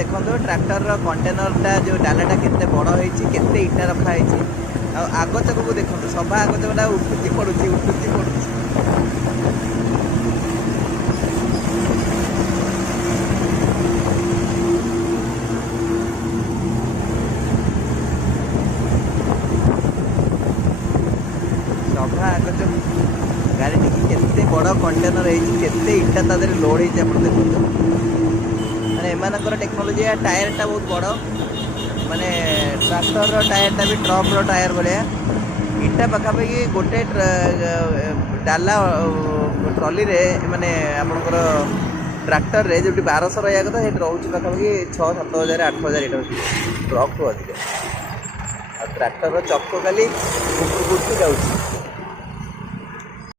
देखो ट्रैक्टर कंटेनरटा जो डालाटा केते बड़ होईची केते इटा रखा होईची आग चक को देखो सभा आग चकटा उठुची पड़ुची उठुची पड़ुची सभा आग चक गाड़ी टी केते बड़ कंटेनर होईची केते इटा ता देरे लोड होईची आपण देखो माने एमानकर टेक्नोलॉजी टायरटा बहुत बड़ माने ट्रैक्टर टायरटा भी ट्रक टायर भाया इटा पाखापाखि गोटे डाला ट्रली रे माने आपणकर ट्रैक्टर रे जो 1200 रहा कथा से रोचे पाखापाखि 6-7 हज़ार 8 हज़ार ट्रक ठू अधिक ट्रैक्टर चक खाली गुटू जाऊँ